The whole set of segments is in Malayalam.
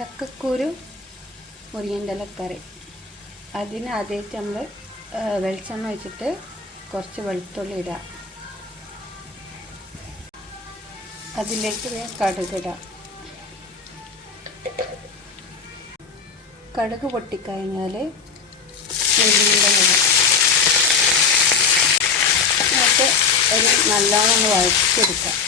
ചക്കക്കുരു മുരിങ്ങൻ്റെ ഇലക്കറി. അതിന് ആദ്യമായിട്ട് നമ്മൾ വെളിച്ചെണ്ണ ഒഴിച്ചിട്ട് കുറച്ച് വെളുത്തുള്ളി ഇടുക. അതിലേക്ക് കടുക് ഇടുക. കടുക് പൊട്ടിക്കഴിഞ്ഞാൽ മുരിങ്ങൻ്റെ ഇല എന്നിട്ട് ഒരു നല്ലോണം വഴച്ചെടുക്കുക.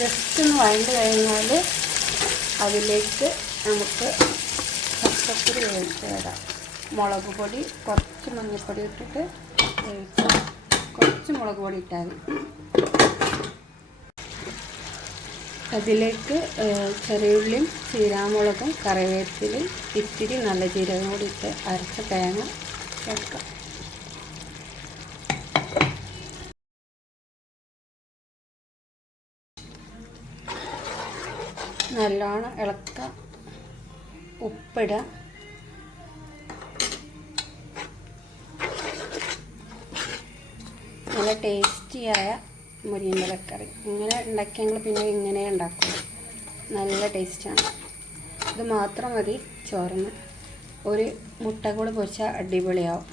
ജസ്റ്റ് ഒന്ന് വഴണ്ട് കഴിഞ്ഞാൽ അതിലേക്ക് നമുക്ക് ചക്കക്കുരു വേവിച്ചിടാം. മുളക് പൊടി, കുറച്ച് മഞ്ഞൾപ്പൊടി ഇട്ടിട്ട് വേവിച്ച് കുറച്ച് മുളക് പൊടി ഇട്ടാൽ മതി. അതിലേക്ക് ചെറിയുള്ളിയും ചീരാമുളകും കറിവേപ്പിലയും ഇത്തിരി നല്ല ജീരകം കൂടി ഇട്ട് അരച്ച തേങ്ങ ചേർക്കാം. നല്ലോണം ഇളക്കുക. ഉപ്പിടുക. നല്ല ടേസ്റ്റിയായ മുരിങ്ങൻ്റെ ഇലക്കറി. ഇങ്ങനെ ഉണ്ടാക്കിയെങ്കിൽ പിന്നെ ഇങ്ങനെ ഉണ്ടാക്കുള്ളൂ. നല്ല ടേസ്റ്റാണ്. ഇത് മാത്രം മതി ചോറിന്. ഒരു മുട്ട കൂടെ പൊരിച്ചാൽ അടിപൊളിയാവും.